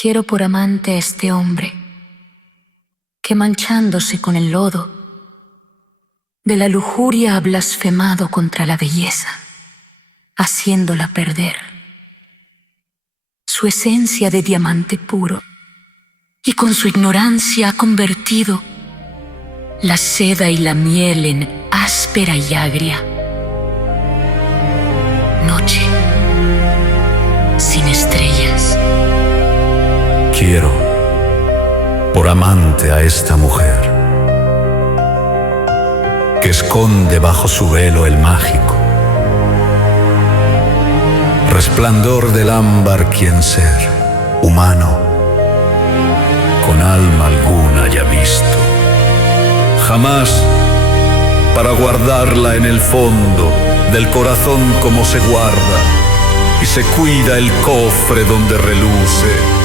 Quiero por amante a este hombre que, manchándose con el lodo de la lujuria, ha blasfemado contra la belleza, haciéndola perder su esencia de diamante puro, y con su ignorancia ha convertido la seda y la miel en áspera y agria noche sin estrellas. Quiero por amante a esta mujer que esconde bajo su velo el mágico resplandor del ámbar, quien ser humano con alma alguna haya visto jamás, para guardarla en el fondo del corazón como se guarda y se cuida el cofre donde reluce